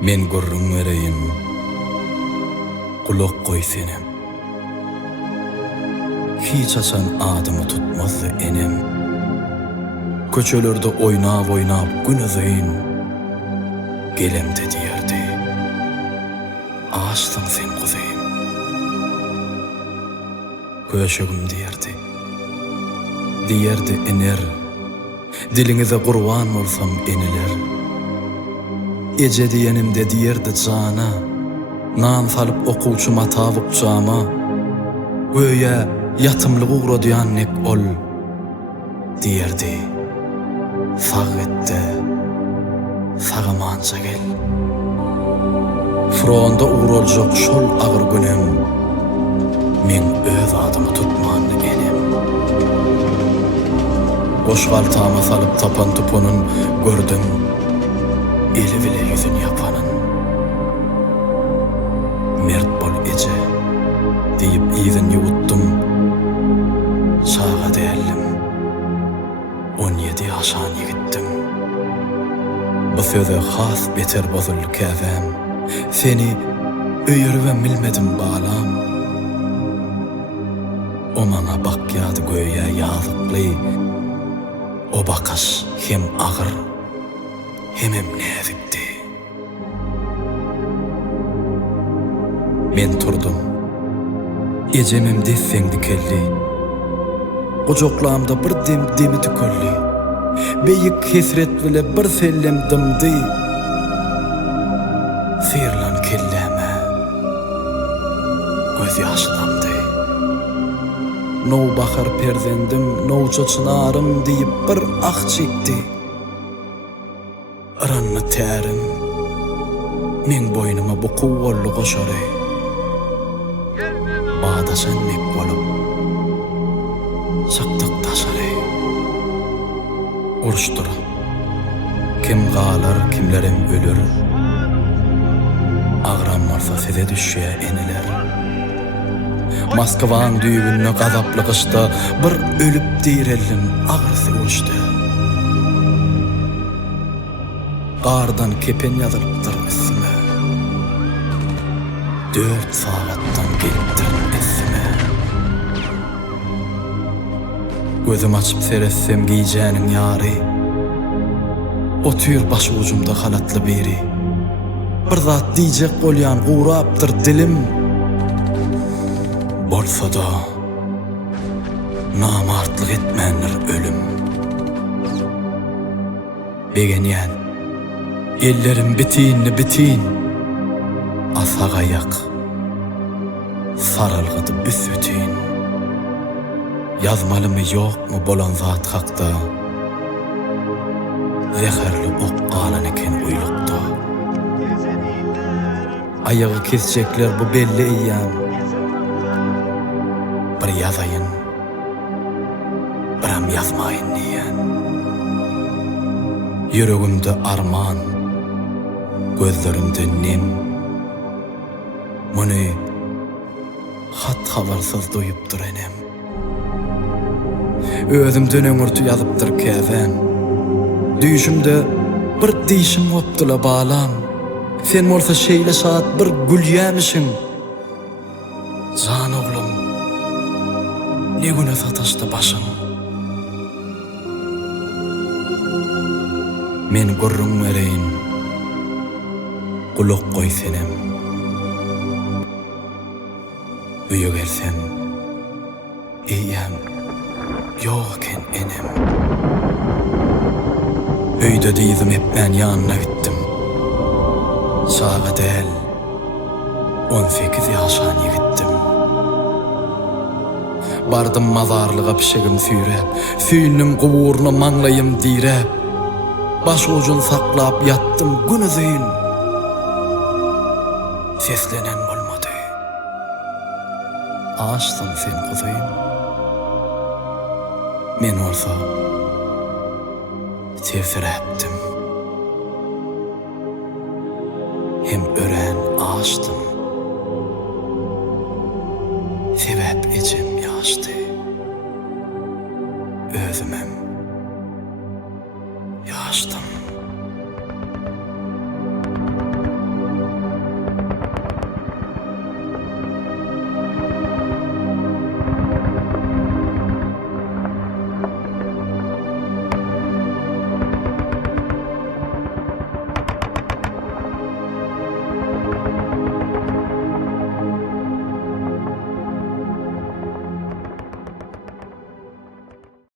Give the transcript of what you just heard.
Men gurrun vereyin, kulak koy senem. Hiç açan adımı tutmazdı enem. Köçelerde oynap gün özeyin. Gelemde diyerdi, ağaçtın sen kuzeyim. Köşegüm diyerdi ener. Dilinize kurban olsam eniler. Ece diyenimde diyerdi cana, nan salıp okuvçu matavuk cama. Göğe yatımlık uğradıyan nek ol, diyerdi. Sağette, sağamanca gel. Fronda uğrolacak şol ağır günem, men öz adımı tutman enem. Koşgaltama salıp tapan tupunun gördüm, eli bile yüzün yapanın. Mert bol ece, deyip izin yuttum, çağa değerlim, 17 yaşan yigittim. Bu söze has beter bozuldu käzem, seni öýürüben bilmedim balam. O mana bakýady göýe ýazykly, o bakaş hem ağır, hemem näzikdi. Men turdum, ejemem desseňdi kelli, gojoklamda bir demi tükölli, beýik kesret bile bir sellem dymdy. Sirlan kelleme, göz ýaşy damdy. No bakar perzendim, no çynarym diýip bir ak çekdi. Aranny tärim, men boynuma bu kuwally goşary. Badaşan nek bolup, sakdyk taşary. Uruşdur, kim galar, kimlerim ölür. Ağram varsa size düşýär eniler. Moskwaň düýbünde gazaply kışda bir ölüp diýrellim agyrsy uruşdy. Gardan kepen ýazylypdyr üstüme. 4 saatdan gelipdir esime. Gözüm açıp seretsem giyjäniň ýary. Otyr baş ucumda halatly biri. Bir zat diýjek bolýan gurapdyr dilim. Bolsa da namartlyk etmändir ölüm. Begenýän ellerim bitin, asagayak saralgydy büsbütin. Yazmalymy ýokmy bolan zat hakda, zeherli ok galan eken uylukda. Ayağı kesecekler bu belli eýýän. Bir yazayın, biram yazmayın diýen. Yüregimde arman, gözlerimde nem. Muny hat habarsyz doýupdyr enem. Özümden öňürtü ýazypdyr käzem. Düýüşimde bir diýişim bopdyla balam. Sen bolsa şeýle saat bir gülýämişiň. Jan oglum, ne güne sataşdy başyň. Men gurrun vereyin, kulak koy senem. Üýe gelsem, eýem ýok eken enem. Öýde diýdim hep ben ýanyna gittim. Sağa del, 18 ýaşan yigittim. Bardım mazarlyga pişegim süýrep, süýnüm guwurna maňlayym diýrep. Baş ucun saklap yattım gün özeyin. Seslenen bolmady. Ağaçsın sen kuzeyim. Men olsa sevsirepdim. Hem ören ağaçtım. Sebep içim yaştı. Özümem yaştım.